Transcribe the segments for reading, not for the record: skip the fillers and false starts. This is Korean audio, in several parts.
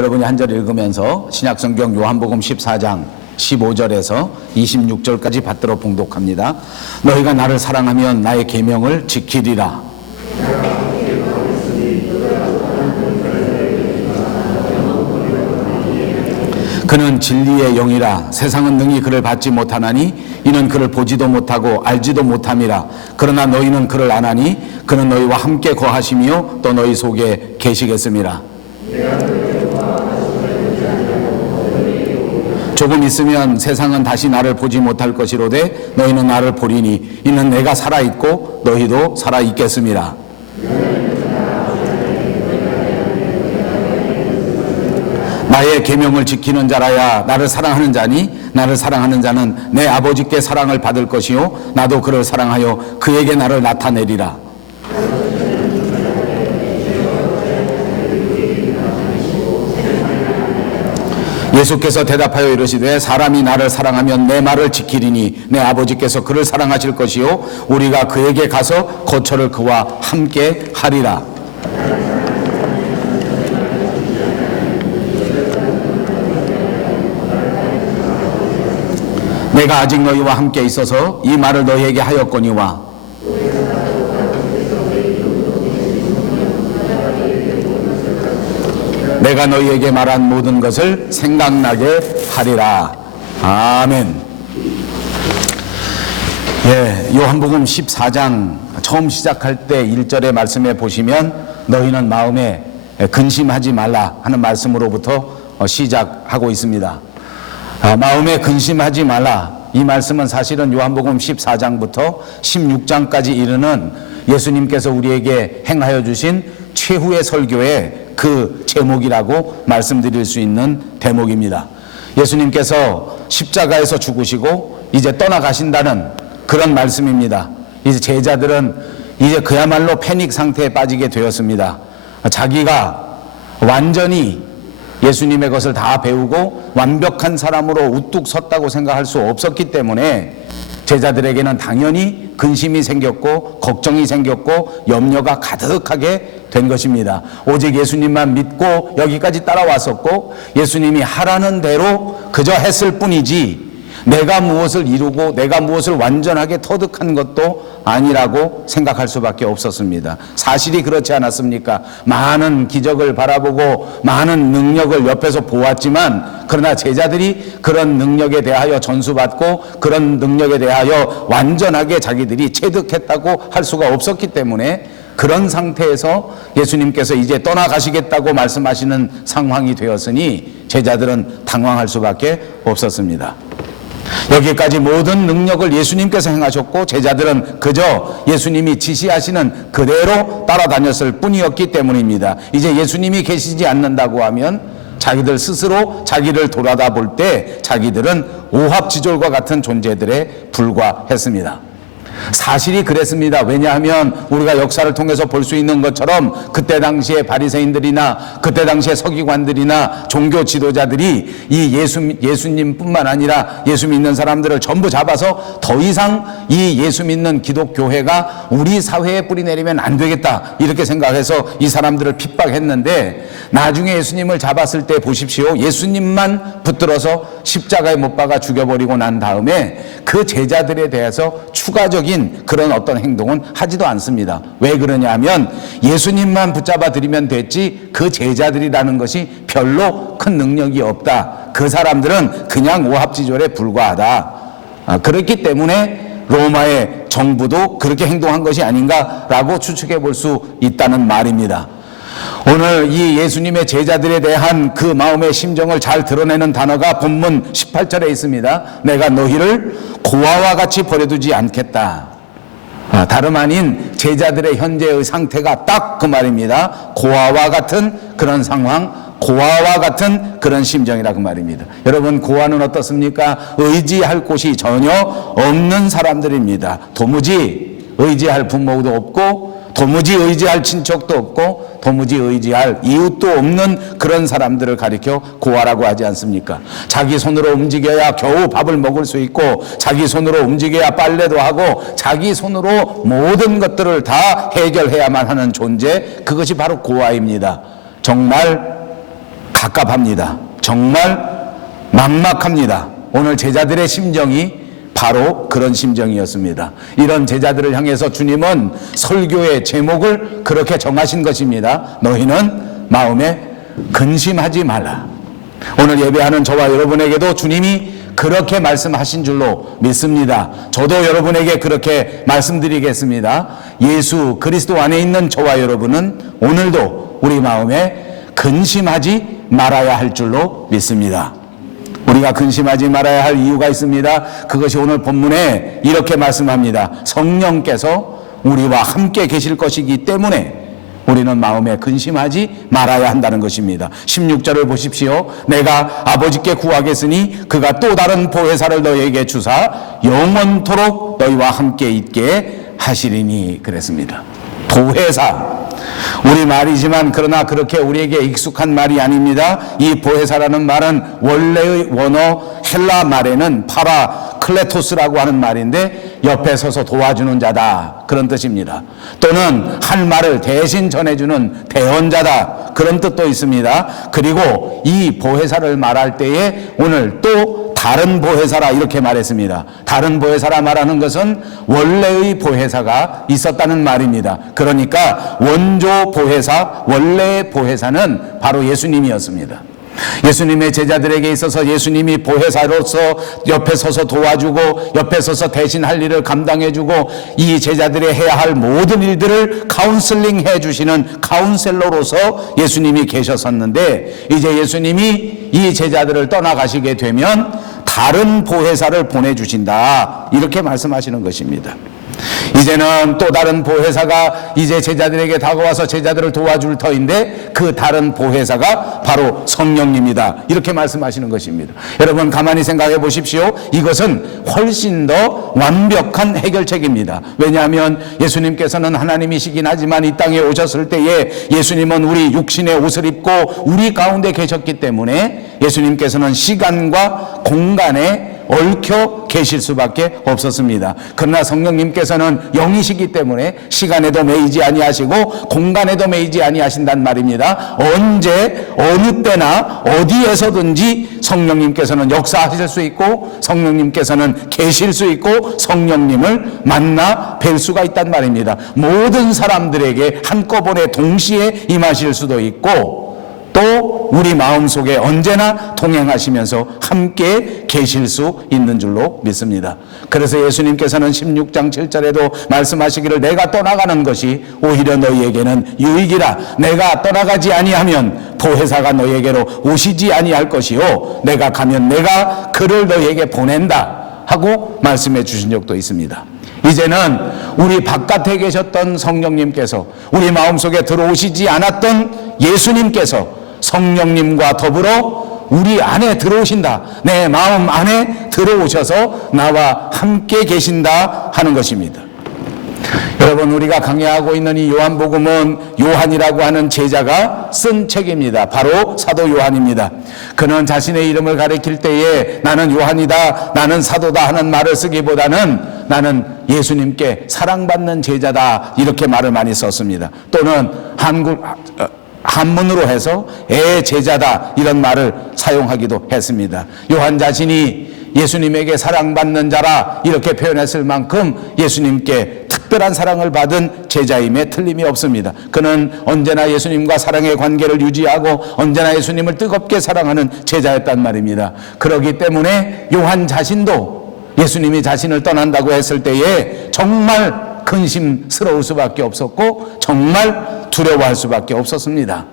여러분이 한 절 읽으면서 신약성경 요한복음 14장 15절에서 26절까지 받들어 봉독합니다. 너희가 나를 사랑하면 나의 계명을 지키리라. 그는 진리의 영이라. 세상은 능히 그를 받지 못하나니 이는 그를 보지도 못하고 알지도 못함이라. 그러나 너희는 그를 아나니 그는 너희와 함께 거하시며 또 너희 속에 계시겠음이라. 조금 있으면 세상은 다시 나를 보지 못할 것이로되 너희는 나를 보리니 이는 내가 살아있고 너희도 살아있겠음이라. 나의 계명을 지키는 자라야 나를 사랑하는 자니 나를 사랑하는 자는 내 아버지께 사랑을 받을 것이요 나도 그를 사랑하여 그에게 나를 나타내리라. 예수께서 대답하여 이르시되 사람이 나를 사랑하면 내 말을 지키리니 내 아버지께서 그를 사랑하실 것이요 우리가 그에게 가서 거처를 그와 함께 하리라. 내가 아직 너희와 함께 있어서 이 말을 너희에게 하였거니와 내가 너희에게 말한 모든 것을 생각나게 하리라. 아멘. 요한복음 14장 처음 시작할 때 1절의 말씀에 보시면 너희는 마음에 근심하지 말라 하는 말씀으로부터 시작하고 있습니다. 마음에 근심하지 말라. 이 말씀은 사실은 요한복음 14장부터 16장까지 이르는 예수님께서 우리에게 행하여 주신 최후의 설교의 그 제목이라고 말씀드릴 수 있는 대목입니다. 예수님께서 십자가에서 죽으시고 이제 떠나가신다는 그런 말씀입니다. 이제 제자들은 이제 그야말로 패닉 상태에 빠지게 되었습니다. 자기가 완전히 예수님의 것을 다 배우고 완벽한 사람으로 우뚝 섰다고 생각할 수 없었기 때문에 제자들에게는 당연히 근심이 생겼고 걱정이 생겼고 염려가 가득하게 된 것입니다. 오직 예수님만 믿고 여기까지 따라왔었고 예수님이 하라는 대로 그저 했을 뿐이지 내가 무엇을 이루고 내가 무엇을 완전하게 터득한 것도 아니라고 생각할 수밖에 없었습니다. 사실이 그렇지 않았습니까? 많은 기적을 바라보고 많은 능력을 옆에서 보았지만 그러나 제자들이 그런 능력에 대하여 전수받고 그런 능력에 대하여 완전하게 자기들이 체득했다고 할 수가 없었기 때문에 그런 상태에서 예수님께서 이제 떠나가시겠다고 말씀하시는 상황이 되었으니 제자들은 당황할 수밖에 없었습니다. 여기까지 모든 능력을 예수님께서 행하셨고 제자들은 그저 예수님이 지시하시는 그대로 따라다녔을 뿐이었기 때문입니다. 이제 예수님이 계시지 않는다고 하면 자기들 스스로 자기를 돌아다 볼 때 자기들은 오합지졸과 같은 존재들에 불과했습니다. 사실이 그랬습니다. 왜냐하면 우리가 역사를 통해서 볼 수 있는 것처럼 그때 당시에 바리새인들이나 그때 당시에 서기관들이나 종교 지도자들이 이 예수님뿐만 아니라 예수 믿는 사람들을 전부 잡아서 더 이상 이 예수 믿는 기독교회가 우리 사회에 뿌리 내리면 안 되겠다 이렇게 생각해서 이 사람들을 핍박했는데 나중에 예수님을 잡았을 때 보십시오. 예수님만 붙들어서 십자가에 못 박아 죽여버리고 난 다음에 그 제자들에 대해서 추가적인 그런 어떤 행동은 하지도 않습니다. 왜 그러냐 하면 예수님만 붙잡아 드리면 됐지 그 제자들이라는 것이 별로 큰 능력이 없다. 그 사람들은 그냥 오합지졸에 불과하다. 그렇기 때문에 로마의 정부도 그렇게 행동한 것이 아닌가라고 추측해 볼 수 있다는 말입니다. 오늘 이 예수님의 제자들에 대한 그 마음의 심정을 잘 드러내는 단어가 본문 18절에 있습니다. 내가 너희를 고아와 같이 버려두지 않겠다. 다름 아닌 제자들의 현재의 상태가 딱 그 말입니다. 고아와 같은 그런 상황, 고아와 같은 그런 심정이라 그 말입니다. 여러분, 고아는 어떻습니까? 의지할 곳이 전혀 없는 사람들입니다. 도무지 의지할 부모도 없고 도무지 의지할 친척도 없고 도무지 의지할 이웃도 없는 그런 사람들을 가리켜 고아라고 하지 않습니까? 자기 손으로 움직여야 겨우 밥을 먹을 수 있고 자기 손으로 움직여야 빨래도 하고 자기 손으로 모든 것들을 다 해결해야만 하는 존재, 그것이 바로 고아입니다. 정말 갑갑합니다. 정말 막막합니다. 오늘 제자들의 심정이 바로 그런 심정이었습니다. 이런 제자들을 향해서 주님은 설교의 제목을 그렇게 정하신 것입니다. 너희는 마음에 근심하지 말라. 오늘 예배하는 저와 여러분에게도 주님이 그렇게 말씀하신 줄로 믿습니다. 저도 여러분에게 그렇게 말씀드리겠습니다. 예수 그리스도 안에 있는 저와 여러분은 오늘도 우리 마음에 근심하지 말아야 할 줄로 믿습니다. 우리가 근심하지 말아야 할 이유가 있습니다. 그것이 오늘 본문에 이렇게 말씀합니다. 성령께서 우리와 함께 계실 것이기 때문에 우리는 마음에 근심하지 말아야 한다는 것입니다. 16절을 보십시오. 내가 아버지께 구하겠으니 그가 또 다른 보혜사를 너희에게 주사 영원토록 너희와 함께 있게 하시리니 그랬습니다. 보혜사, 우리 말이지만 그러나 그렇게 우리에게 익숙한 말이 아닙니다. 이 보혜사라는 말은 원래의 원어 헬라 말에는 파라클레토스라고 하는 말인데 옆에 서서 도와주는 자다, 그런 뜻입니다. 또는 할 말을 대신 전해주는 대언자다, 그런 뜻도 있습니다. 그리고 이 보혜사를 말할 때에 오늘 또 다른 보혜사라 이렇게 말했습니다. 다른 보혜사라 말하는 것은 원래의 보혜사가 있었다는 말입니다. 그러니까 원조 보혜사, 원래의 보혜사는 바로 예수님이었습니다. 예수님의 제자들에게 있어서 예수님이 보혜사로서 옆에 서서 도와주고 옆에 서서 대신 할 일을 감당해주고 이 제자들이 해야 할 모든 일들을 카운슬링 해주시는 카운셀러로서 예수님이 계셨었는데, 이제 예수님이 이 제자들을 떠나가시게 되면 다른 보혜사를 보내주신다, 이렇게 말씀하시는 것입니다. 이제는 또 다른 보혜사가 이제 제자들에게 다가와서 제자들을 도와줄 터인데 그 다른 보혜사가 바로 성령님이다, 이렇게 말씀하시는 것입니다. 여러분 가만히 생각해 보십시오. 이것은 훨씬 더 완벽한 해결책입니다. 왜냐하면 예수님께서는 하나님이시긴 하지만 이 땅에 오셨을 때에 예수님은 우리 육신의 옷을 입고 우리 가운데 계셨기 때문에 예수님께서는 시간과 공간에 얽혀 계실 수밖에 없었습니다. 그러나 성령님께서는 영이시기 때문에 시간에도 매이지 아니하시고 공간에도 매이지 아니하신단 말입니다. 언제 어느 때나 어디에서든지 성령님께서는 역사하실 수 있고 성령님께서는 계실 수 있고 성령님을 만나 뵐 수가 있단 말입니다. 모든 사람들에게 한꺼번에 동시에 임하실 수도 있고 또 우리 마음속에 언제나 동행하시면서 함께 계실 수 있는 줄로 믿습니다. 그래서 예수님께서는 16장 7절에도 말씀하시기를 내가 떠나가는 것이 오히려 너희에게는 유익이라. 내가 떠나가지 아니하면 보혜사가 너희에게로 오시지 아니할 것이요 내가 가면 내가 그를 너희에게 보낸다 하고 말씀해 주신 적도 있습니다. 이제는 우리 바깥에 계셨던 성령님께서 우리 마음속에 들어오시지 않았던 예수님께서 성령님과 더불어 우리 안에 들어오신다, 내 마음 안에 들어오셔서 나와 함께 계신다 하는 것입니다. 여러분, 우리가 강의하고 있는 이 요한복음은 요한이라고 하는 제자가 쓴 책입니다. 바로 사도 요한입니다. 그는 자신의 이름을 가리킬 때에 나는 요한이다, 나는 사도다 하는 말을 쓰기보다는 나는 예수님께 사랑받는 제자다, 이렇게 말을 많이 썼습니다. 또는 한문으로 해서 제자다, 이런 말을 사용하기도 했습니다. 요한 자신이 예수님에게 사랑받는 자라 이렇게 표현했을 만큼 예수님께 특별한 사랑을 받은 제자임에 틀림이 없습니다. 그는 언제나 예수님과 사랑의 관계를 유지하고 언제나 예수님을 뜨겁게 사랑하는 제자였단 말입니다. 그렇기 때문에 요한 자신도 예수님이 자신을 떠난다고 했을 때에 정말 근심스러울 수밖에 없었고 정말 두려워할 수밖에 없었습니다.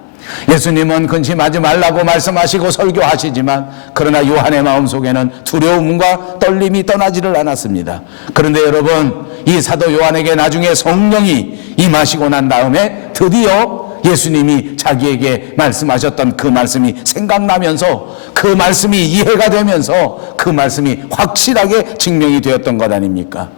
예수님은 근심하지 말라고 말씀하시고 설교하시지만 그러나 요한의 마음속에는 두려움과 떨림이 떠나지를 않았습니다. 그런데 여러분, 이 사도 요한에게 나중에 성령이 임하시고 난 다음에 드디어 예수님이 자기에게 말씀하셨던 그 말씀이 생각나면서 그 말씀이 이해가 되면서 그 말씀이 확실하게 증명이 되었던 것 아닙니까?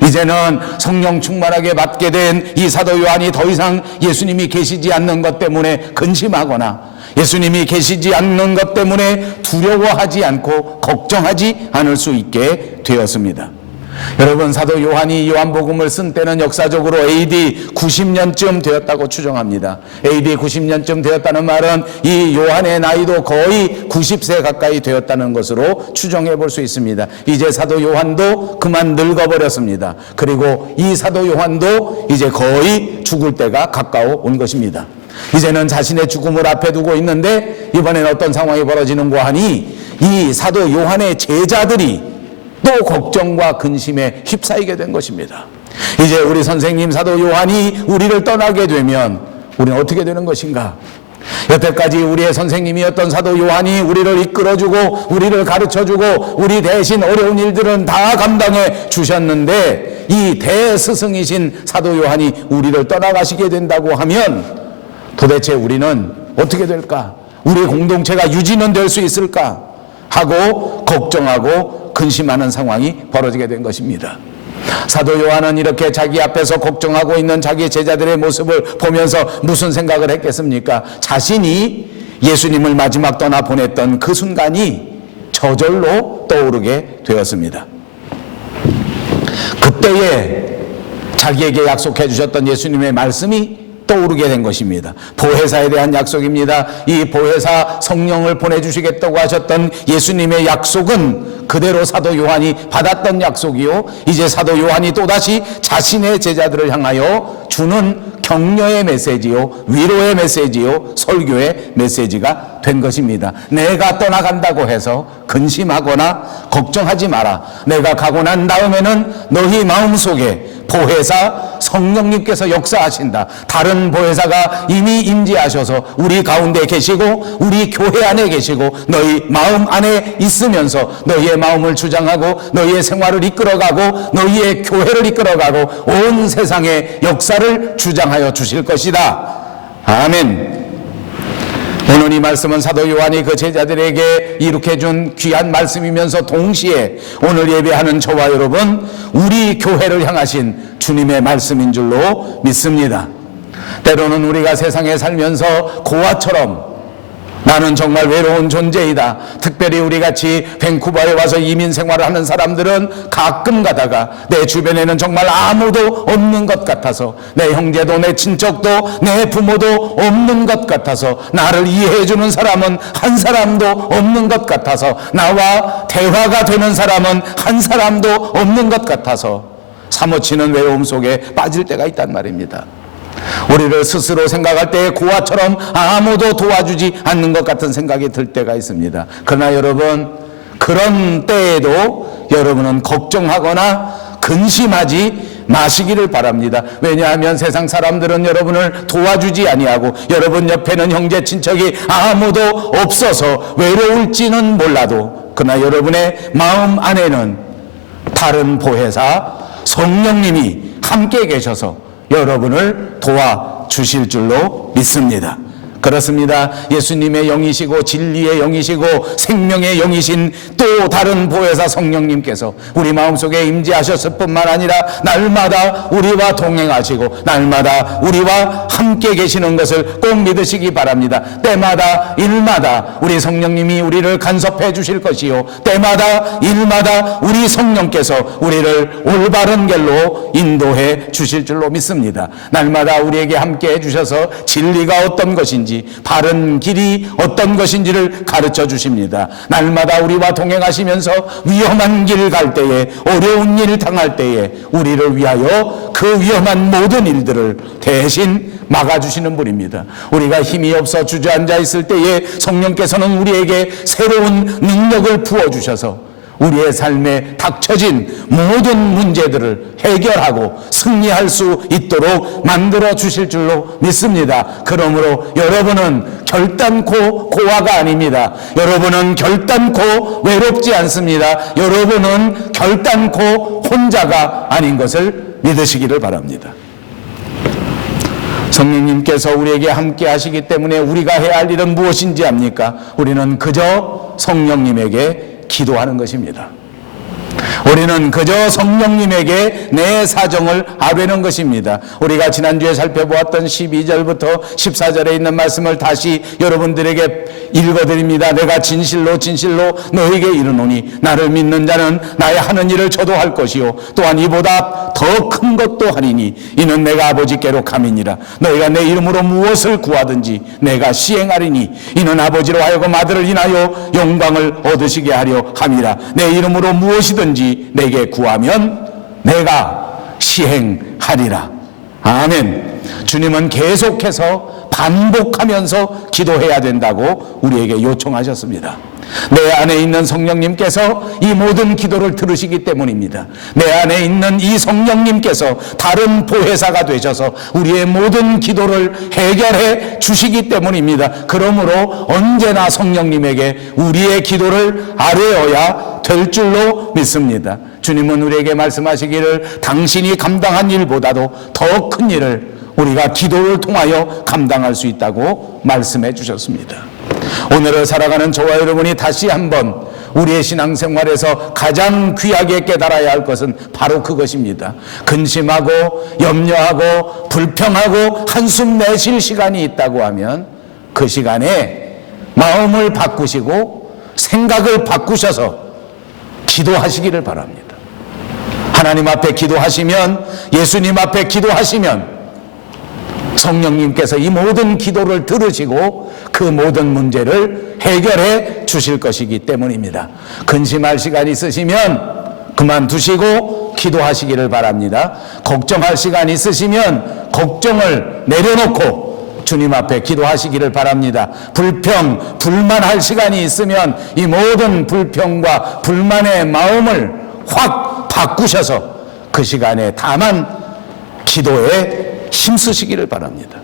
이제는 성령 충만하게 받게 된 이 사도 요한이 더 이상 예수님이 계시지 않는 것 때문에 근심하거나 예수님이 계시지 않는 것 때문에 두려워하지 않고 걱정하지 않을 수 있게 되었습니다. 여러분, 사도 요한이 요한복음을 쓴 때는 역사적으로 AD 90년쯤 되었다고 추정합니다. AD 90년쯤 되었다는 말은 이 요한의 나이도 거의 90세 가까이 되었다는 것으로 추정해 볼 수 있습니다. 이제 사도 요한도 그만 늙어버렸습니다. 그리고 이 사도 요한도 이제 거의 죽을 때가 가까워 온 것입니다. 이제는 자신의 죽음을 앞에 두고 있는데 이번엔 어떤 상황이 벌어지는고 하니 이 사도 요한의 제자들이 또 걱정과 근심에 휩싸이게 된 것입니다. 이제 우리 선생님 사도 요한이 우리를 떠나게 되면 우리는 어떻게 되는 것인가? 여태까지 우리의 선생님이었던 사도 요한이 우리를 이끌어주고 우리를 가르쳐주고 우리 대신 어려운 일들은 다 감당해 주셨는데 이 대스승이신 사도 요한이 우리를 떠나가시게 된다고 하면 도대체 우리는 어떻게 될까? 우리 공동체가 유지는 될 수 있을까? 하고 걱정하고 근심하는 상황이 벌어지게 된 것입니다. 사도 요한은 이렇게 자기 앞에서 걱정하고 있는 자기 제자들의 모습을 보면서 무슨 생각을 했겠습니까? 자신이 예수님을 마지막 떠나 보냈던 그 순간이 저절로 떠오르게 되었습니다. 그때에 자기에게 약속해 주셨던 예수님의 말씀이 떠오르게 된 것입니다. 보혜사에 대한 약속입니다. 이 보혜사 성령을 보내주시겠다고 하셨던 예수님의 약속은 그대로 사도 요한이 받았던 약속이요, 이제 사도 요한이 또다시 자신의 제자들을 향하여 주는 격려의 메시지요, 위로의 메시지요, 설교의 메시지가 된 것입니다. 내가 떠나간다고 해서 근심하거나 걱정하지 마라. 내가 가고 난 다음에는 너희 마음속에 보혜사 성령님께서 역사하신다. 다른 보혜사가 이미 임재하셔서 우리 가운데 계시고 우리 교회 안에 계시고 너희 마음 안에 있으면서 너희의 마음을 주장하고 너희의 생활을 이끌어가고 너희의 교회를 이끌어가고 온 세상의 역사를 주장하여 주실 것이다. 아멘. 오늘 이 말씀은 사도 요한이 그 제자들에게 이룩해 준 귀한 말씀이면서 동시에 오늘 예배하는 저와 여러분, 우리 교회를 향하신 주님의 말씀인 줄로 믿습니다. 때로는 우리가 세상에 살면서 고아처럼 나는 정말 외로운 존재이다. 특별히 우리같이 밴쿠버에 와서 이민 생활을 하는 사람들은 가끔 가다가 내 주변에는 정말 아무도 없는 것 같아서, 내 형제도 내 친척도 내 부모도 없는 것 같아서, 나를 이해해 주는 사람은 한 사람도 없는 것 같아서, 나와 대화가 되는 사람은 한 사람도 없는 것 같아서 사무치는 외로움 속에 빠질 때가 있단 말입니다. 우리를 스스로 생각할 때 고아처럼 아무도 도와주지 않는 것 같은 생각이 들 때가 있습니다. 그러나 여러분, 그런 때에도 여러분은 걱정하거나 근심하지 마시기를 바랍니다. 왜냐하면 세상 사람들은 여러분을 도와주지 아니하고 여러분 옆에는 형제 친척이 아무도 없어서 외로울지는 몰라도, 그러나 여러분의 마음 안에는 다른 보혜사 성령님이 함께 계셔서 여러분을 도와주실 줄로 믿습니다. 그렇습니다. 예수님의 영이시고 진리의 영이시고 생명의 영이신 또 다른 보혜사 성령님께서 우리 마음속에 임재하셨을 뿐만 아니라 날마다 우리와 동행하시고 날마다 우리와 함께 계시는 것을 꼭 믿으시기 바랍니다. 때마다 일마다 우리 성령님이 우리를 간섭해 주실 것이요, 때마다 일마다 우리 성령께서 우리를 올바른 길로 인도해 주실 줄로 믿습니다. 날마다 우리에게 함께 해주셔서 진리가 어떤 것인지, 바른 길이 어떤 것인지를 가르쳐 주십니다. 날마다 우리와 동행하시면서 위험한 길 갈 때에, 어려운 일 당할 때에 우리를 위하여 그 위험한 모든 일들을 대신 막아주시는 분입니다. 우리가 힘이 없어 주저앉아 있을 때에 성령께서는 우리에게 새로운 능력을 부어주셔서 우리의 삶에 닥쳐진 모든 문제들을 해결하고 승리할 수 있도록 만들어 주실 줄로 믿습니다. 그러므로 여러분은 결단코 고아가 아닙니다. 여러분은 결단코 외롭지 않습니다. 여러분은 결단코 혼자가 아닌 것을 믿으시기를 바랍니다. 성령님께서 우리에게 함께 하시기 때문에 우리가 해야 할 일은 무엇인지 압니까? 우리는 그저 성령님에게 기도하는 것입니다. 우리는 그저 성령님에게 내 사정을 아뢰는 것입니다. 우리가 지난주에 살펴보았던 12절부터 14절에 있는 말씀을 다시 여러분들에게 읽어드립니다. 내가 진실로 너에게 이르노니 나를 믿는 자는 나의 하는 일을 저도 할 것이요 또한 이보다 더 큰 것도 하리니 이는 내가 아버지께로 감이니라. 너희가 내 이름으로 무엇을 구하든지 내가 시행하리니 이는 아버지로 하여금 아들을 인하여 영광을 얻으시게 하려 함이라. 내 이름으로 무엇이든지 내게 구하면 내가 시행하리라. 아멘. 주님은 계속해서 반복하면서 기도해야 된다고 우리에게 요청하셨습니다. 내 안에 있는 성령님께서 이 모든 기도를 들으시기 때문입니다. 내 안에 있는 이 성령님께서 다른 보혜사가 되셔서 우리의 모든 기도를 해결해 주시기 때문입니다. 그러므로 언제나 성령님에게 우리의 기도를 아뢰어야 될 줄로 믿습니다. 주님은 우리에게 말씀하시기를 당신이 감당한 일보다도 더 큰 일을 우리가 기도를 통하여 감당할 수 있다고 말씀해 주셨습니다. 오늘을 살아가는 저와 여러분이 다시 한번 우리의 신앙생활에서 가장 귀하게 깨달아야 할 것은 바로 그것입니다. 근심하고 염려하고 불평하고 한숨 내쉴 시간이 있다고 하면 그 시간에 마음을 바꾸시고 생각을 바꾸셔서 기도하시기를 바랍니다. 하나님 앞에 기도하시면, 예수님 앞에 기도하시면 성령님께서 이 모든 기도를 들으시고 그 모든 문제를 해결해 주실 것이기 때문입니다. 근심할 시간 있으시면 그만두시고 기도하시기를 바랍니다. 걱정할 시간 있으시면 걱정을 내려놓고 주님 앞에 기도하시기를 바랍니다. 불만할 시간이 있으면 이 모든 불평과 불만의 마음을 확 바꾸셔서 그 시간에 다만 기도에 힘쓰시기를 바랍니다.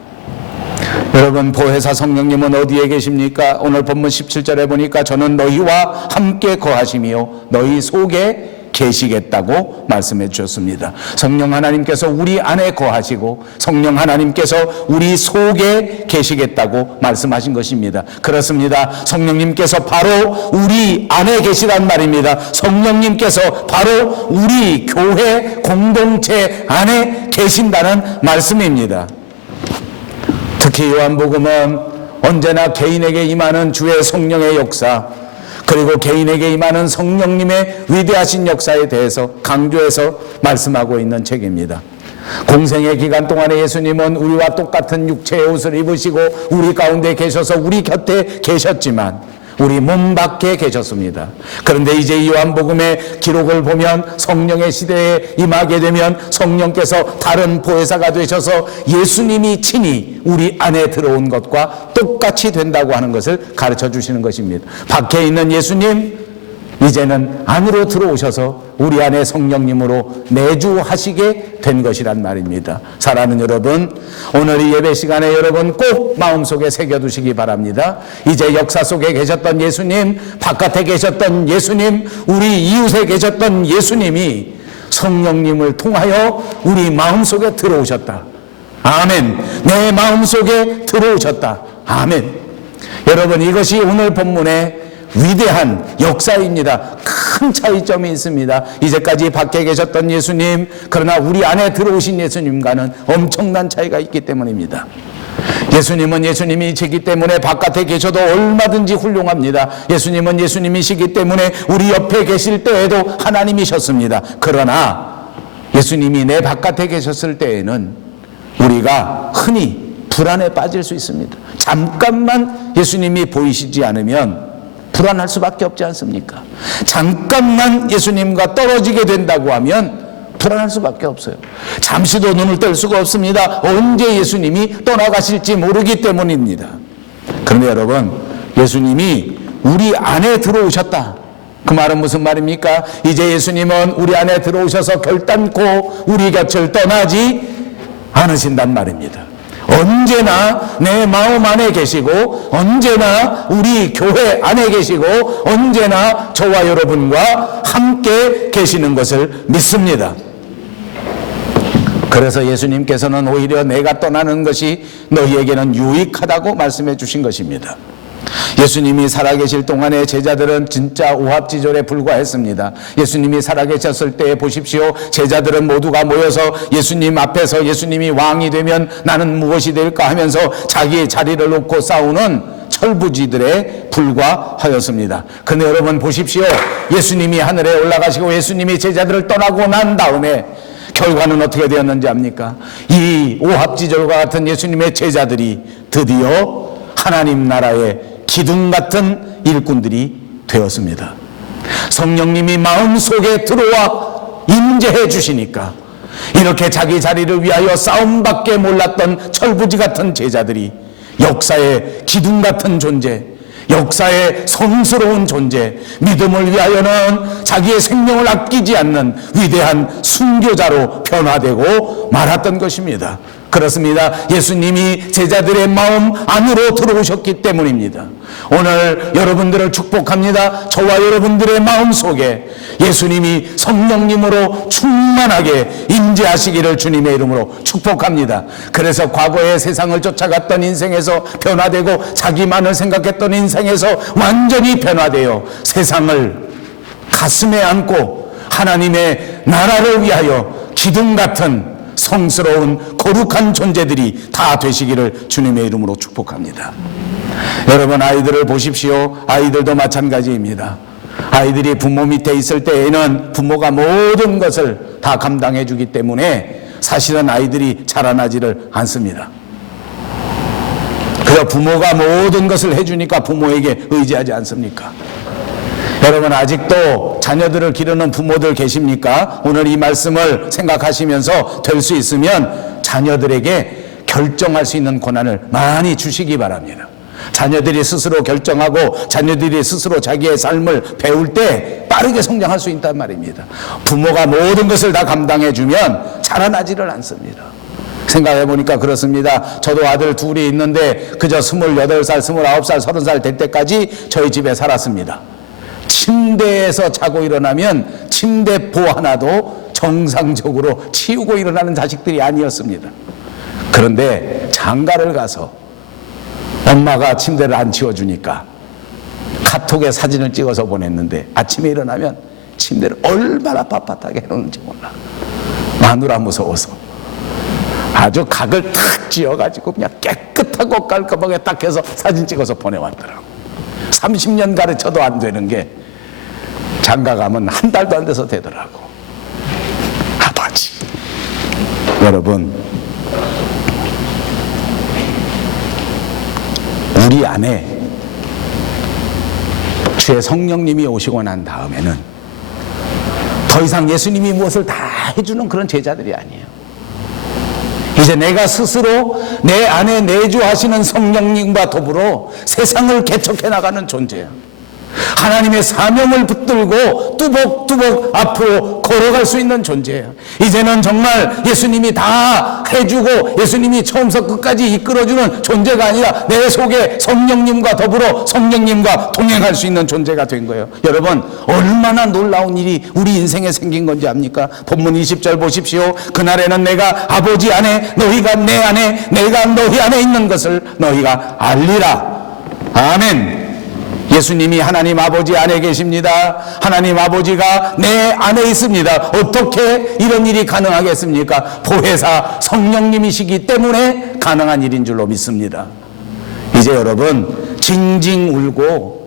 여러분, 보혜사 성령님은 어디에 계십니까? 오늘 본문 17절에 보니까 저는 너희와 함께 거하시며 너희 속에 계시겠다고 말씀해 주셨습니다. 성령 하나님께서 우리 안에 거하시고 성령 하나님께서 우리 속에 계시겠다고 말씀하신 것입니다. 그렇습니다. 성령님께서 바로 우리 안에 계시단 말입니다. 성령님께서 바로 우리 교회 공동체 안에 계신다는 말씀입니다. 특히 요한복음은 언제나 개인에게 임하는 주의 성령의 역사, 그리고 개인에게 임하는 성령님의 위대하신 역사에 대해서 강조해서 말씀하고 있는 책입니다. 공생의 기간 동안에 예수님은 우리와 똑같은 육체의 옷을 입으시고 우리 가운데 계셔서 우리 곁에 계셨지만 우리 몸 밖에 계셨습니다. 그런데 이제 이 요한복음의 기록을 보면 성령의 시대에 임하게 되면 성령께서 다른 보혜사가 되셔서 예수님이 친히 우리 안에 들어온 것과 똑같이 된다고 하는 것을 가르쳐 주시는 것입니다. 밖에 있는 예수님 이제는 안으로 들어오셔서 우리 안에 성령님으로 내주하시게 된 것이란 말입니다. 사랑하는 여러분, 오늘 이 예배 시간에 여러분 꼭 마음속에 새겨두시기 바랍니다. 이제 역사 속에 계셨던 예수님, 바깥에 계셨던 예수님, 우리 이웃에 계셨던 예수님이 성령님을 통하여 우리 마음속에 들어오셨다. 아멘. 내 마음속에 들어오셨다. 아멘. 여러분, 이것이 오늘 본문의 위대한 역사입니다. 큰 차이점이 있습니다. 이제까지 밖에 계셨던 예수님, 그러나 우리 안에 들어오신 예수님과는 엄청난 차이가 있기 때문입니다. 예수님은 예수님이시기 때문에 바깥에 계셔도 얼마든지 훌륭합니다. 예수님은 예수님이시기 때문에 우리 옆에 계실 때에도 하나님이셨습니다. 그러나 예수님이 내 바깥에 계셨을 때에는 우리가 흔히 불안에 빠질 수 있습니다. 잠깐만 예수님이 보이시지 않으면 불안할 수밖에 없지 않습니까? 잠깐만 예수님과 떨어지게 된다고 하면 불안할 수밖에 없어요. 잠시도 눈을 뗄 수가 없습니다. 언제 예수님이 떠나가실지 모르기 때문입니다. 그런데 여러분, 예수님이 우리 안에 들어오셨다. 그 말은 무슨 말입니까? 이제 예수님은 우리 안에 들어오셔서 결단코 우리 곁을 떠나지 않으신단 말입니다. 언제나 내 마음 안에 계시고 언제나 우리 교회 안에 계시고 언제나 저와 여러분과 함께 계시는 것을 믿습니다. 그래서 예수님께서는 오히려 내가 떠나는 것이 너희에게는 유익하다고 말씀해 주신 것입니다. 예수님이 살아계실 동안에 제자들은 진짜 오합지졸에 불과했습니다. 예수님이 살아계셨을 때 보십시오. 제자들은 모두가 모여서 예수님 앞에서 예수님이 왕이 되면 나는 무엇이 될까 하면서 자기의 자리를 놓고 싸우는 철부지들에 불과하였습니다. 그런데 여러분 보십시오. 예수님이 하늘에 올라가시고 예수님이 제자들을 떠나고 난 다음에 결과는 어떻게 되었는지 압니까? 이 오합지졸과 같은 예수님의 제자들이 드디어 하나님 나라의 기둥 같은 일꾼들이 되었습니다. 성령님이 마음속에 들어와 임재해 주시니까 이렇게 자기 자리를 위하여 싸움밖에 몰랐던 철부지 같은 제자들이 역사의 기둥 같은 존재, 역사의 성스러운 존재, 믿음을 위하여는 자기의 생명을 아끼지 않는 위대한 순교자로 변화되고 말았던 것입니다. 그렇습니다. 예수님이 제자들의 마음 안으로 들어오셨기 때문입니다. 오늘 여러분들을 축복합니다. 저와 여러분들의 마음 속에 예수님이 성령님으로 충만하게 임재하시기를 주님의 이름으로 축복합니다. 그래서 과거의 세상을 쫓아갔던 인생에서 변화되고 자기만을 생각했던 인생에서 완전히 변화되어 세상을 가슴에 안고 하나님의 나라를 위하여 기둥 같은 성스러운 거룩한 존재들이 다 되시기를 주님의 이름으로 축복합니다. 여러분 아이들을 보십시오. 아이들도 마찬가지입니다. 아이들이 부모 밑에 있을 때에는 부모가 모든 것을 다 감당해 주기 때문에 사실은 아이들이 자라나지를 않습니다. 그래서 부모가 모든 것을 해주니까 부모에게 의지하지 않습니까? 여러분 아직도 자녀들을 기르는 부모들 계십니까? 오늘 이 말씀을 생각하시면서 될 수 있으면 자녀들에게 결정할 수 있는 권한을 많이 주시기 바랍니다. 자녀들이 스스로 결정하고 자녀들이 스스로 자기의 삶을 배울 때 빠르게 성장할 수 있단 말입니다. 부모가 모든 것을 다 감당해주면 자라나지를 않습니다. 생각해 보니까 그렇습니다. 저도 아들 둘이 있는데 그저 28살, 29살, 30살 될 때까지 저희 집에 살았습니다. 침대에서 자고 일어나면 침대포 하나도 정상적으로 치우고 일어나는 자식들이 아니었습니다. 그런데 장가를 가서 엄마가 침대를 안 치워주니까 카톡에 사진을 찍어서 보냈는데 아침에 일어나면 침대를 얼마나 빳빳하게 해놓는지 몰라. 마누라 무서워서 아주 각을 탁 쥐어가지고 그냥 깨끗하고 깔끔하게 딱 해서 사진 찍어서 보내왔더라고. 30년 가르쳐도 안 되는 게 장가 가면 한 달도 안 돼서 되더라고. 아버지. 여러분, 우리 안에 주의 성령님이 오시고 난 다음에는 더 이상 예수님이 무엇을 다 해주는 그런 제자들이 아니에요. 이제 내가 스스로 내 안에 내주하시는 성령님과 더불어 세상을 개척해 나가는 존재야. 하나님의 사명을 붙들고 뚜벅뚜벅 앞으로 걸어갈 수 있는 존재야. 이제는 정말 예수님이 다 해주고 예수님이 처음부터 끝까지 이끌어주는 존재가 아니라 내 속에 성령님과 더불어 성령님과 동행할 수 있는 존재가 된 거예요. 여러분 얼마나 놀라운 일이 우리 인생에 생긴 건지 압니까? 본문 20절 보십시오. 그날에는 내가 아버지 안에 너희가 내 안에 내가 너희 안에 있는 것을 너희가 알리라. 아멘. 예수님이 하나님 아버지 안에 계십니다. 하나님 아버지가 내 안에 있습니다. 어떻게 이런 일이 가능하겠습니까? 보혜사 성령님이시기 때문에 가능한 일인 줄로 믿습니다. 이제 여러분 징징 울고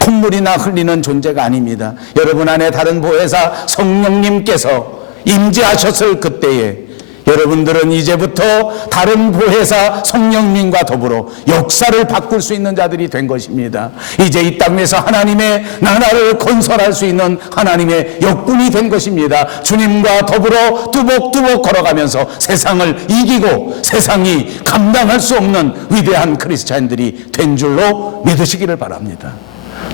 콧물이나 흘리는 존재가 아닙니다. 여러분 안에 다른 보혜사 성령님께서 임재하셨을 그때에 여러분들은 이제부터 다른 보혜사 성령님과 더불어 역사를 바꿀 수 있는 자들이 된 것입니다. 이제 이 땅에서 하나님의 나라를 건설할 수 있는 하나님의 역군이 된 것입니다. 주님과 더불어 뚜벅뚜벅 걸어가면서 세상을 이기고 세상이 감당할 수 없는 위대한 크리스찬들이 된 줄로 믿으시기를 바랍니다.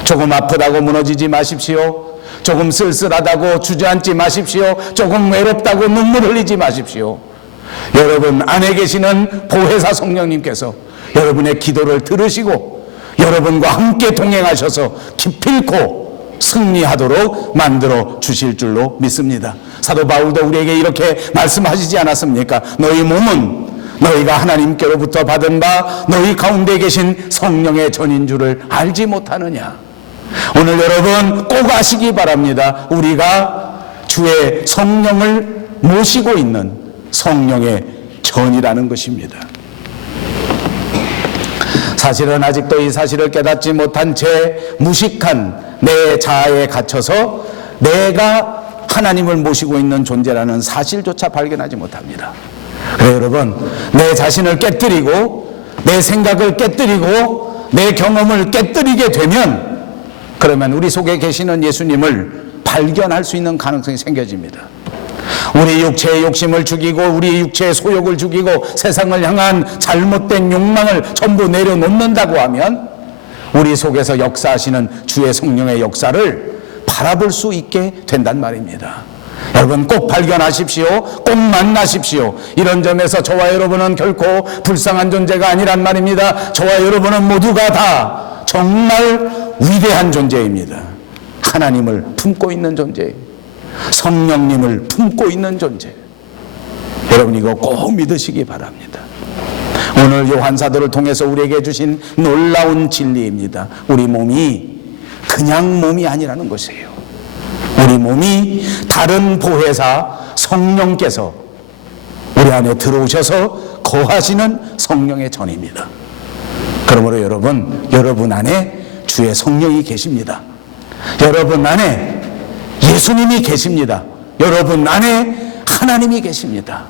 조금 아프다고 무너지지 마십시오. 조금 쓸쓸하다고 주저앉지 마십시오. 조금 외롭다고 눈물 흘리지 마십시오. 여러분 안에 계시는 보혜사 성령님께서 여러분의 기도를 들으시고 여러분과 함께 동행하셔서 기필코 승리하도록 만들어 주실 줄로 믿습니다. 사도 바울도 우리에게 이렇게 말씀하시지 않았습니까? 너희 몸은 너희가 하나님께로부터 받은 바 너희 가운데 계신 성령의 전인 줄을 알지 못하느냐. 오늘 여러분 꼭 아시기 바랍니다. 우리가 주의 성령을 모시고 있는 성령의 전이라는 것입니다. 사실은 아직도 이 사실을 깨닫지 못한 채 무식한 내 자아에 갇혀서 내가 하나님을 모시고 있는 존재라는 사실조차 발견하지 못합니다. 그래 여러분, 내 자신을 깨뜨리고 내 생각을 깨뜨리고 내 경험을 깨뜨리게 되면 그러면 우리 속에 계시는 예수님을 발견할 수 있는 가능성이 생겨집니다. 우리 육체의 욕심을 죽이고 우리 육체의 소욕을 죽이고 세상을 향한 잘못된 욕망을 전부 내려놓는다고 하면 우리 속에서 역사하시는 주의 성령의 역사를 바라볼 수 있게 된단 말입니다. 여러분 꼭 발견하십시오. 꼭 만나십시오. 이런 점에서 저와 여러분은 결코 불쌍한 존재가 아니란 말입니다. 저와 여러분은 모두가 다 정말 위대한 존재입니다. 하나님을 품고 있는 존재, 성령님을 품고 있는 존재. 여러분 이거 꼭 믿으시기 바랍니다. 오늘 요한사도를 통해서 우리에게 주신 놀라운 진리입니다. 우리 몸이 그냥 몸이 아니라는 것이에요. 우리 몸이 다른 보혜사 성령께서 우리 안에 들어오셔서 거하시는 성령의 전입니다. 그러므로 여러분 안에 주의 성령이 계십니다. 여러분 안에 예수님이 계십니다. 여러분 안에 하나님이 계십니다.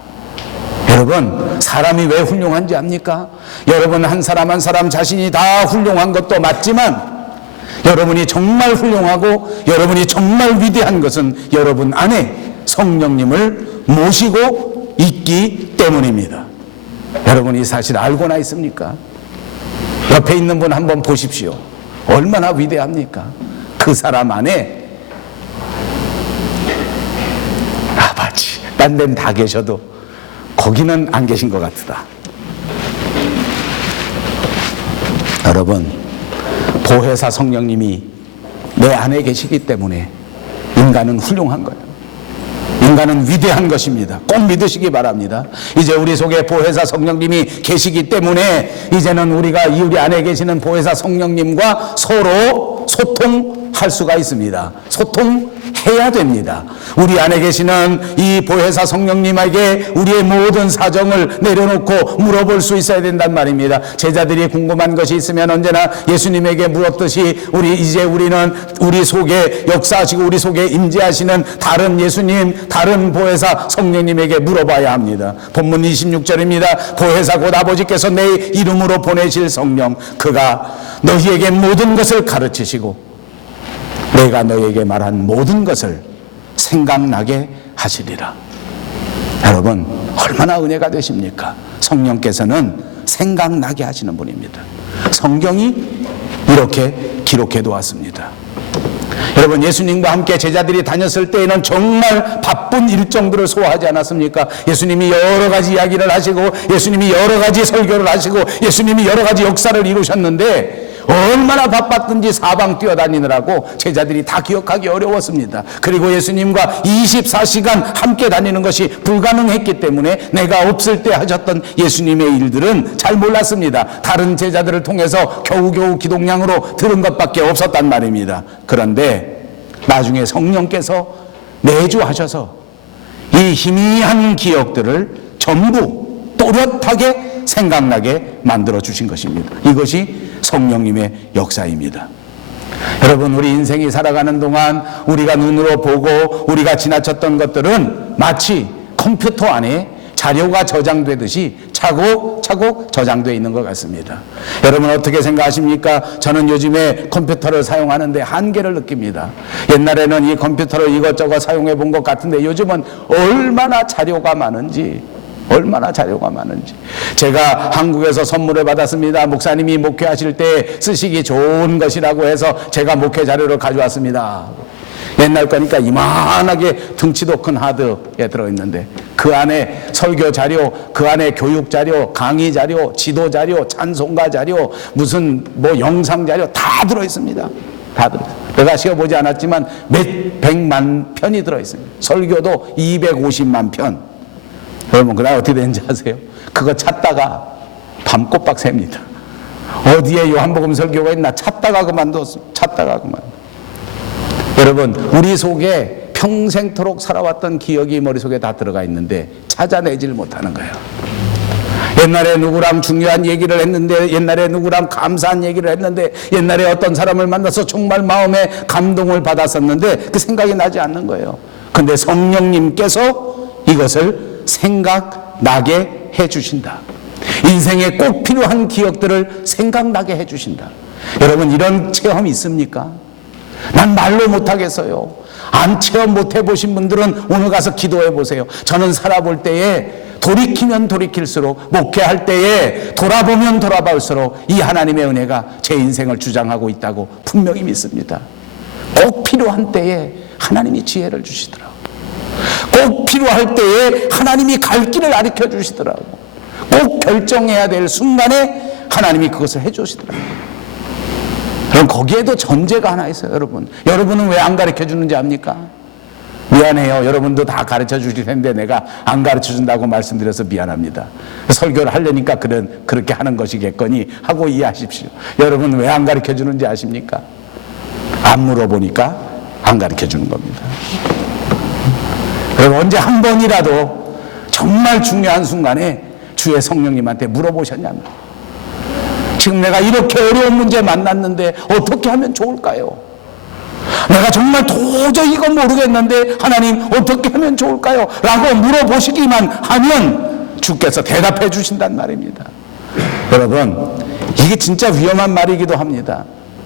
여러분 사람이 왜 훌륭한지 압니까? 여러분 한 사람 한 사람 자신이 다 훌륭한 것도 맞지만 여러분이 정말 훌륭하고 여러분이 정말 위대한 것은 여러분 안에 성령님을 모시고 있기 때문입니다. 여러분이 사실 알고나 있습니까? 옆에 있는 분 한번 보십시오. 얼마나 위대합니까? 그 사람 안에 마치 딴 데는 다 계셔도 거기는 안 계신 것 같다. 여러분 보혜사 성령님이 내 안에 계시기 때문에 인간은 훌륭한 거예요. 인간은 위대한 것입니다. 꼭 믿으시기 바랍니다. 이제 우리 속에 보혜사 성령님이 계시기 때문에 이제는 우리가 우리 안에 계시는 보혜사 성령님과 서로 소통할 수가 있습니다. 소통해야 됩니다. 우리 안에 계시는 이 보혜사 성령님에게 우리의 모든 사정을 내려놓고 물어볼 수 있어야 된단 말입니다. 제자들이 궁금한 것이 있으면 언제나 예수님에게 물었듯이 우리는 우리 속에 역사하시고 우리 속에 임재하시는 다른 예수님, 다른 보혜사 성령님에게 물어봐야 합니다. 본문 26절입니다. 보혜사 곧 아버지께서 내 이름으로 보내실 성령, 그가 너희에게 모든 것을 가르치시고 내가 너희에게 말한 모든 것을 생각나게 하시리라. 여러분 얼마나 은혜가 되십니까? 성령께서는 생각나게 하시는 분입니다. 성경이 이렇게 기록해 두었습니다. 여러분 예수님과 함께 제자들이 다녔을 때에는 정말 바쁜 일정들을 소화하지 않았습니까? 예수님이 여러 가지 이야기를 하시고 예수님이 여러 가지 설교를 하시고 예수님이 여러 가지 역사를 이루셨는데 얼마나 바빴든지 사방 뛰어다니느라고 제자들이 다 기억하기 어려웠습니다. 그리고 예수님과 24시간 함께 다니는 것이 불가능했기 때문에 내가 없을 때 하셨던 예수님의 일들은 잘 몰랐습니다. 다른 제자들을 통해서 겨우겨우 기독량으로 들은 것밖에 없었단 말입니다. 그런데 나중에 성령께서 내주하셔서 이 희미한 기억들을 전부 또렷하게 생각나게 만들어 주신 것입니다. 이것이 성령님의 역사입니다. 여러분 우리 인생이 살아가는 동안 우리가 눈으로 보고 우리가 지나쳤던 것들은 마치 컴퓨터 안에 자료가 저장되듯이 차곡차곡 저장되어 있는 것 같습니다. 여러분 어떻게 생각하십니까? 저는 요즘에 컴퓨터를 사용하는데 한계를 느낍니다. 옛날에는 이 컴퓨터를 이것저것 사용해 본 것 같은데 요즘은 얼마나 자료가 많은지 제가 한국에서 선물을 받았습니다. 목사님이 목회하실 때 쓰시기 좋은 것이라고 해서 제가 목회 자료를 가져왔습니다. 옛날 거니까 이만하게 등치도 큰 하드에 들어있는데 그 안에 설교 자료, 그 안에 교육 자료, 강의 자료, 지도 자료, 찬송가 자료, 무슨 영상 자료 다 들어있습니다. 다 들어있습니다. 내가 시어보지 않았지만 몇 백만 편이 들어있습니다. 설교도 250만 편. 여러분, 그날 어떻게 되는지 아세요? 그거 찾다가 밤꼬박 셉니다. 어디에 요한복음 설교가 있나 찾다가 그만뒀습니다. 찾다가 그만. 여러분, 우리 속에 평생토록 살아왔던 기억이 머릿속에 다 들어가 있는데 찾아내질 못하는 거예요. 옛날에 누구랑 중요한 얘기를 했는데, 옛날에 누구랑 감사한 얘기를 했는데, 옛날에 어떤 사람을 만나서 정말 마음에 감동을 받았었는데 그 생각이 나지 않는 거예요. 근데 성령님께서 이것을 생각나게 해주신다. 인생에 꼭 필요한 기억들을 생각나게 해주신다. 여러분, 이런 체험이 있습니까? 난 말로 못하겠어요. 안 체험 못 해보신 분들은 오늘 가서 기도해 보세요. 저는 살아볼 때에 돌이키면 돌이킬수록, 목회할 때에 돌아보면 돌아볼수록 이 하나님의 은혜가 제 인생을 주장하고 있다고 분명히 믿습니다. 꼭 필요한 때에 하나님이 지혜를 주시더라고요. 꼭 필요할 때에 하나님이 갈 길을 가르쳐 주시더라고요. 꼭 결정해야 될 순간에 하나님이 그것을 해주시더라고요. 그럼 거기에도 전제가 하나 있어요. 여러분은 왜 안 가르쳐 주는지 압니까? 미안해요. 여러분도 다 가르쳐 주실 텐데 내가 안 가르쳐 준다고 말씀드려서 미안합니다. 설교를 하려니까 그렇게 하는 것이겠거니 하고 이해하십시오. 여러분 왜 안 가르쳐 주는지 아십니까? 안 물어보니까 안 가르쳐 주는 겁니다. 여러분, 언제 한 번이라도 정말 중요한 순간에 주의 성령님한테 물어보셨냐면, 지금 내가 이렇게 어려운 문제 만났는데 어떻게 하면 좋을까요? 내가 정말 도저히 이건 모르겠는데 하나님 어떻게 하면 좋을까요? 라고 물어보시기만 하면 주께서 대답해 주신단 말입니다. 여러분, 이게 진짜 위험한 말이기도 합니다.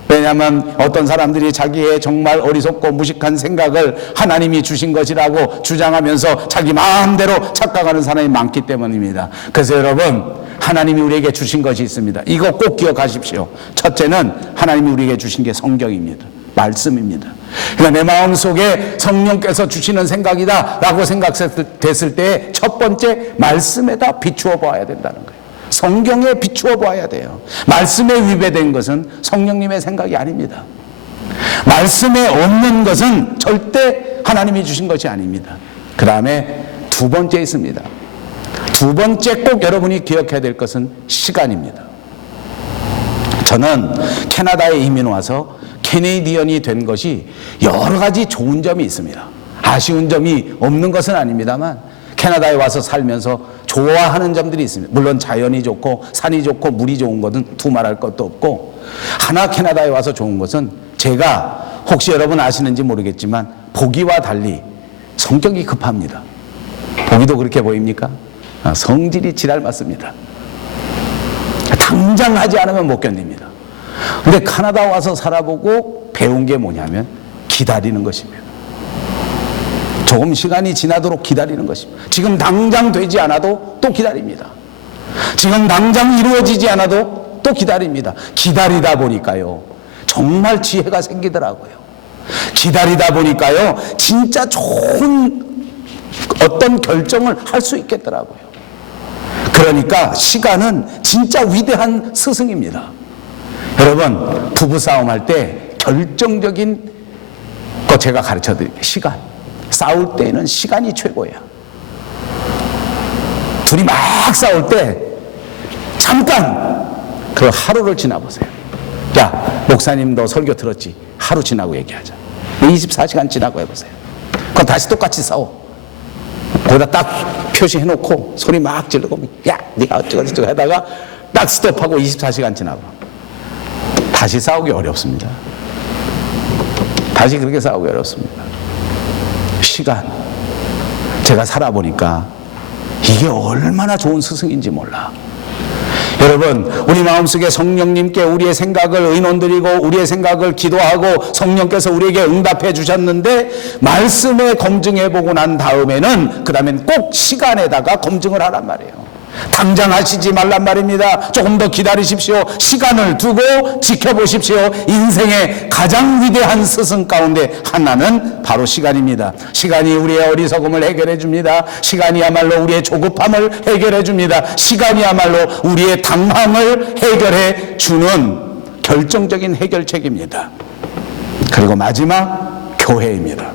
왜냐하면 어떤 사람들이 자기의 정말 어리석고 무식한 생각을 하나님이 주신 것이라고 주장하면서 자기 마음대로 착각하는 사람이 많기 때문입니다. 그래서 여러분, 하나님이 우리에게 주신 것이 있습니다. 이거 꼭 기억하십시오. 첫째는 하나님이 우리에게 주신 게 성경입니다. 말씀입니다. 그러니까 내 마음속에 성령께서 주시는 생각이다 라고 생각됐을 때 첫 번째, 말씀에다 비추어 봐야 된다는 거예요. 성경에 비추어 봐야 돼요. 말씀에 위배된 것은 성령님의 생각이 아닙니다. 말씀에 없는 것은 절대 하나님이 주신 것이 아닙니다. 그 다음에 두 번째 있습니다. 두 번째 꼭 여러분이 기억해야 될 것은 시간입니다. 저는 캐나다에 이민 와서 캐네디언이 된 것이 여러 가지 좋은 점이 있습니다. 아쉬운 점이 없는 것은 아닙니다만 캐나다에 와서 살면서 좋아하는 점들이 있습니다. 물론 자연이 좋고 산이 좋고 물이 좋은 것은 두말할 것도 없고, 하나 캐나다에 와서 좋은 것은 제가 혹시 여러분 아시는지 모르겠지만 보기와 달리 성격이 급합니다. 보기도 그렇게 보입니까? 성질이 지랄 맞습니다. 당장 하지 않으면 못 견딥니다. 근데 캐나다 와서 살아보고 배운 게 뭐냐면 기다리는 것입니다. 조금 시간이 지나도록 기다리는 것입니다. 지금 당장 되지 않아도 또 기다립니다. 지금 당장 이루어지지 않아도 또 기다립니다. 기다리다 보니까요, 정말 지혜가 생기더라고요. 기다리다 보니까요, 진짜 좋은 어떤 결정을 할 수 있겠더라고요. 그러니까 시간은 진짜 위대한 스승입니다. 여러분, 부부싸움 할 때 결정적인 거 제가 가르쳐 드릴게요. 시간. 싸울 때는 시간이 최고예요. 둘이 막 싸울 때 잠깐 그 하루를 지나보세요. 야, 목사님 너 설교 들었지? 하루 지나고 얘기하자. 24시간 지나고 해보세요. 그럼 다시 똑같이 싸워. 거기다 딱 표시해놓고 소리 막 지르고, 야, 네가 어쩌고저쩌고 하다가 딱 스톱하고 24시간 지나고 다시 싸우기 어렵습니다. 다시 그렇게 싸우기 어렵습니다. 시간. 제가 살아보니까 이게 얼마나 좋은 스승인지 몰라. 여러분, 우리 마음속에 성령님께 우리의 생각을 의논드리고 우리의 생각을 기도하고 성령께서 우리에게 응답해 주셨는데, 말씀에 검증해보고 난 다음에는 그 다음엔 꼭 시간에다가 검증을 하란 말이에요. 당장 하시지 말란 말입니다. 조금 더 기다리십시오. 시간을 두고 지켜보십시오. 인생의 가장 위대한 스승 가운데 하나는 바로 시간입니다. 시간이 우리의 어리석음을 해결해 줍니다. 시간이야말로 우리의 조급함을 해결해 줍니다. 시간이야말로 우리의 당황을 해결해 주는 결정적인 해결책입니다. 그리고 마지막, 교회입니다.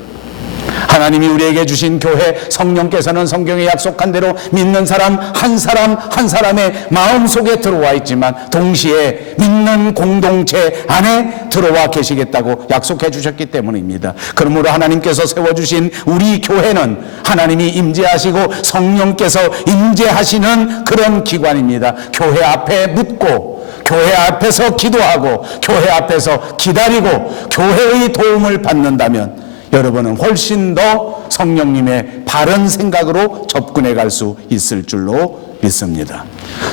하나님이 우리에게 주신 교회, 성령께서는 성경에 약속한 대로 믿는 사람 한 사람의 마음속에 들어와 있지만 동시에 믿는 공동체 안에 들어와 계시겠다고 약속해 주셨기 때문입니다. 그러므로 하나님께서 세워주신 우리 교회는 하나님이 임재하시고 성령께서 임재하시는 그런 기관입니다. 교회 앞에 묻고, 교회 앞에서 기도하고, 교회 앞에서 기다리고 교회의 도움을 받는다면 여러분은 훨씬 더 성령님의 바른 생각으로 접근해 갈 수 있을 줄로 믿습니다.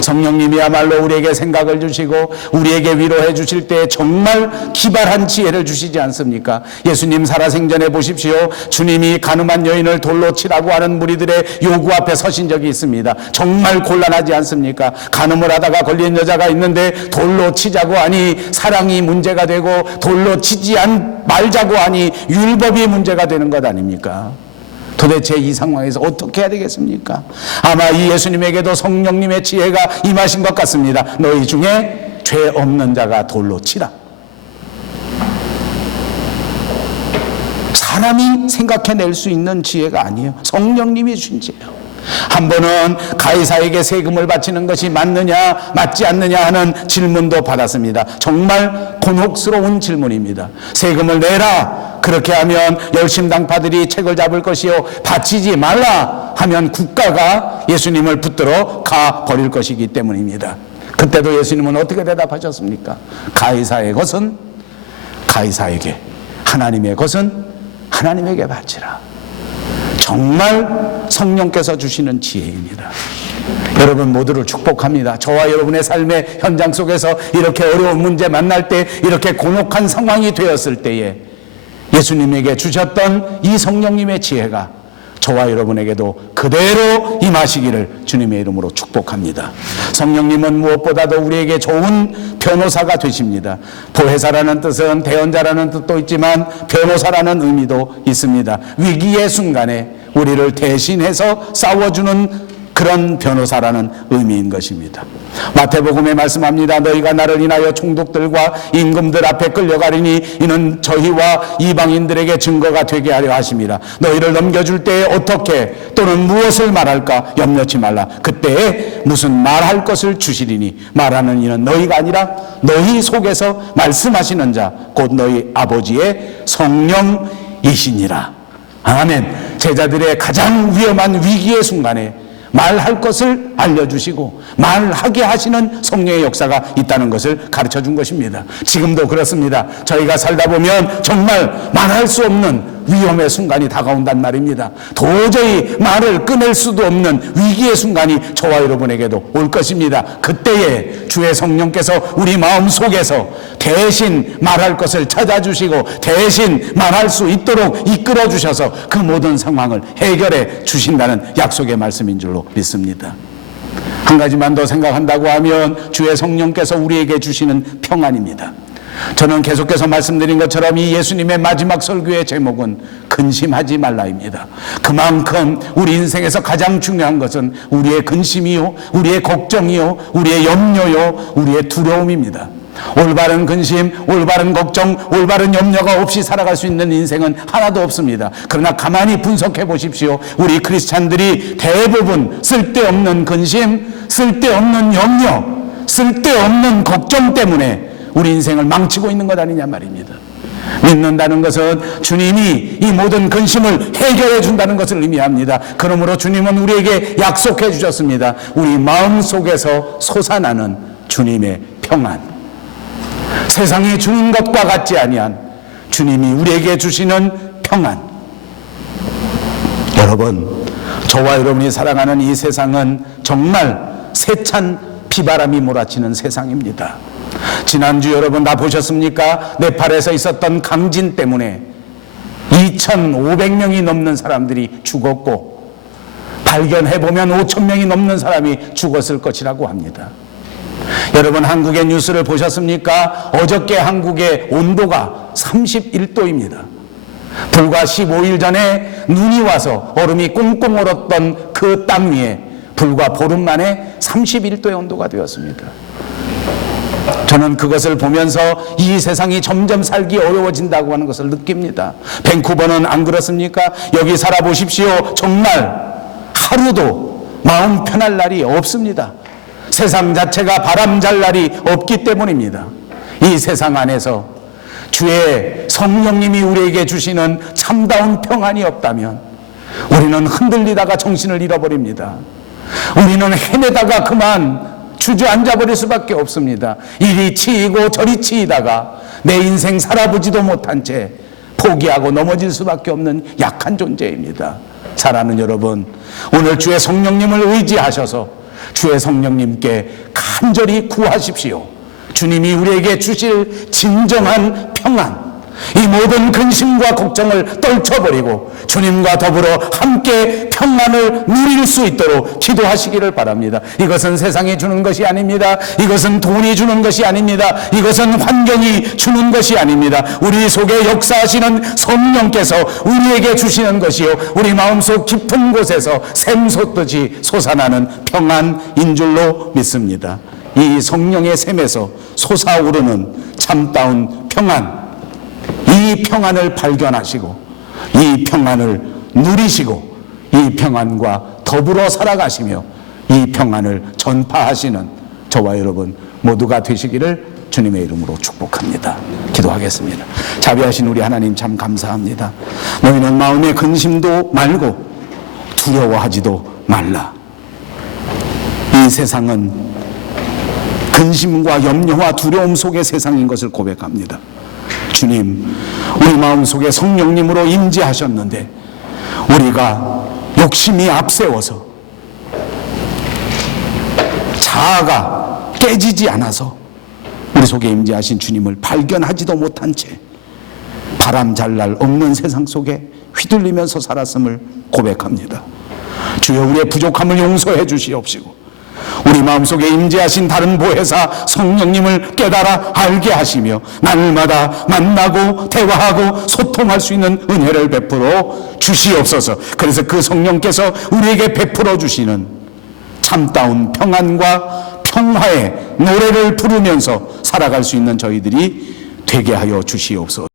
성령님이야말로 우리에게 생각을 주시고 우리에게 위로해 주실 때 정말 기발한 지혜를 주시지 않습니까? 예수님 살아생전에 보십시오. 주님이 가늠한 여인을 돌로 치라고 하는 무리들의 요구 앞에 서신 적이 있습니다. 정말 곤란하지 않습니까? 간음을 하다가 걸린 여자가 있는데 돌로 치자고 하니 사랑이 문제가 되고 돌로 치지 말자고 하니 율법이 문제가 되는 것 아닙니까? 도대체 이 상황에서 어떻게 해야 되겠습니까? 아마 이 예수님에게도 성령님의 지혜가 임하신 것 같습니다. 너희 중에 죄 없는 자가 돌로 치라. 사람이 생각해낼 수 있는 지혜가 아니에요. 성령님이 주신 지혜예요. 한 번은 가이사에게 세금을 바치는 것이 맞느냐 맞지 않느냐 하는 질문도 받았습니다. 정말 곤혹스러운 질문입니다. 세금을 내라. 그렇게 하면 열심당파들이 책을 잡을 것이요, 바치지 말라 하면 국가가 예수님을 붙들어 가 버릴 것이기 때문입니다. 그때도 예수님은 어떻게 대답하셨습니까? 가이사의 것은 가이사에게, 하나님의 것은 하나님에게 바치라. 정말 성령께서 주시는 지혜입니다. 여러분 모두를 축복합니다. 저와 여러분의 삶의 현장 속에서 이렇게 어려운 문제 만날 때, 이렇게 곤혹한 상황이 되었을 때에 예수님에게 주셨던 이 성령님의 지혜가 저와 여러분에게도 그대로 임하시기를 주님의 이름으로 축복합니다. 성령님은 무엇보다도 우리에게 좋은 변호사가 되십니다. 보혜사라는 뜻은 대언자라는 뜻도 있지만 변호사라는 의미도 있습니다. 위기의 순간에 우리를 대신해서 싸워주는 그런 변호사라는 의미인 것입니다. 마태복음에 말씀합니다. 너희가 나를 인하여 총독들과 임금들 앞에 끌려가리니 이는 저희와 이방인들에게 증거가 되게 하려 하심이라. 너희를 넘겨줄 때에 어떻게 또는 무엇을 말할까 염려치 말라. 그때에 무슨 말할 것을 주시리니 말하는 이는 너희가 아니라 너희 속에서 말씀하시는 자 곧 너희 아버지의 성령이시니라. 아멘. 제자들의 가장 위험한 위기의 순간에 말할 것을 알려주시고 말하게 하시는 성령의 역사가 있다는 것을 가르쳐 준 것입니다. 지금도 그렇습니다. 저희가 살다 보면 정말 말할 수 없는 위험의 순간이 다가온단 말입니다. 도저히 말을 끊을 수도 없는 위기의 순간이 저와 여러분에게도 올 것입니다. 그때에 주의 성령께서 우리 마음 속에서 대신 말할 것을 찾아주시고 대신 말할 수 있도록 이끌어 주셔서 그 모든 상황을 해결해 주신다는 약속의 말씀인 줄로 믿습니다. 한 가지만 더 생각한다고 하면 주의 성령께서 우리에게 주시는 평안입니다. 저는 계속해서 말씀드린 것처럼 이 예수님의 마지막 설교의 제목은 근심하지 말라입니다. 그만큼 우리 인생에서 가장 중요한 것은 우리의 근심이요, 우리의 걱정이요, 우리의 염려요, 우리의 두려움입니다. 올바른 근심, 올바른 걱정, 올바른 염려가 없이 살아갈 수 있는 인생은 하나도 없습니다. 그러나 가만히 분석해 보십시오. 우리 크리스찬들이 대부분 쓸데없는 근심, 쓸데없는 염려, 쓸데없는 걱정 때문에 우리 인생을 망치고 있는 것 아니냐 말입니다. 믿는다는 것은 주님이 이 모든 근심을 해결해 준다는 것을 의미합니다. 그러므로 주님은 우리에게 약속해 주셨습니다. 우리 마음속에서 솟아나는 주님의 평안, 세상이 주는 것과 같지 아니한 주님이 우리에게 주시는 평안. 여러분, 저와 여러분이 살아가는 이 세상은 정말 세찬 비바람이 몰아치는 세상입니다. 지난주 여러분 다 보셨습니까? 네팔에서 있었던 강진 때문에 2,500명이 넘는 사람들이 죽었고 발견해보면 5,000명이 넘는 사람이 죽었을 것이라고 합니다. 여러분 한국의 뉴스를 보셨습니까? 어저께 한국의 온도가 31도입니다. 불과 15일 전에 눈이 와서 얼음이 꽁꽁 얼었던 그 땅 위에 불과 보름 만에 31도의 온도가 되었습니다. 저는 그것을 보면서 이 세상이 점점 살기 어려워진다고 하는 것을 느낍니다. 밴쿠버는 안 그렇습니까? 여기 살아보십시오. 정말 하루도 마음 편할 날이 없습니다. 세상 자체가 바람 잘 날이 없기 때문입니다. 이 세상 안에서 주의 성령님이 우리에게 주시는 참다운 평안이 없다면 우리는 흔들리다가 정신을 잃어버립니다. 우리는 헤매다가 그만 주저앉아 버릴 수밖에 없습니다. 이리 치이고 저리 치이다가 내 인생 살아보지도 못한 채 포기하고 넘어질 수밖에 없는 약한 존재입니다. 사랑하는 여러분, 오늘 주의 성령님을 의지하셔서 주의 성령님께 간절히 구하십시오. 주님이 우리에게 주실 진정한 평안, 이 모든 근심과 걱정을 떨쳐버리고 주님과 더불어 함께 평안을 누릴 수 있도록 기도하시기를 바랍니다. 이것은 세상이 주는 것이 아닙니다. 이것은 돈이 주는 것이 아닙니다. 이것은 환경이 주는 것이 아닙니다. 우리 속에 역사하시는 성령께서 우리에게 주시는 것이요, 우리 마음속 깊은 곳에서 샘솟듯이 솟아나는 평안인 줄로 믿습니다. 이 성령의 샘에서 솟아오르는 참다운 평안, 이 평안을 발견하시고 이 평안을 누리시고 이 평안과 더불어 살아가시며 이 평안을 전파하시는 저와 여러분 모두가 되시기를 주님의 이름으로 축복합니다. 기도하겠습니다. 자비하신 우리 하나님 참 감사합니다. 너희는 마음의 근심도 말고 두려워하지도 말라. 이 세상은 근심과 염려와 두려움 속의 세상인 것을 고백합니다. 주님, 우리 마음속에 성령님으로 임재하셨는데 우리가 욕심이 앞세워서 자아가 깨지지 않아서 우리 속에 임재하신 주님을 발견하지도 못한 채 바람 잘 날 없는 세상 속에 휘둘리면서 살았음을 고백합니다. 주여, 우리의 부족함을 용서해 주시옵시고 우리 마음속에 임재하신 다른 보혜사 성령님을 깨달아 알게 하시며 날마다 만나고 대화하고 소통할 수 있는 은혜를 베풀어 주시옵소서. 그래서 그 성령께서 우리에게 베풀어 주시는 참다운 평안과 평화의 노래를 부르면서 살아갈 수 있는 저희들이 되게 하여 주시옵소서.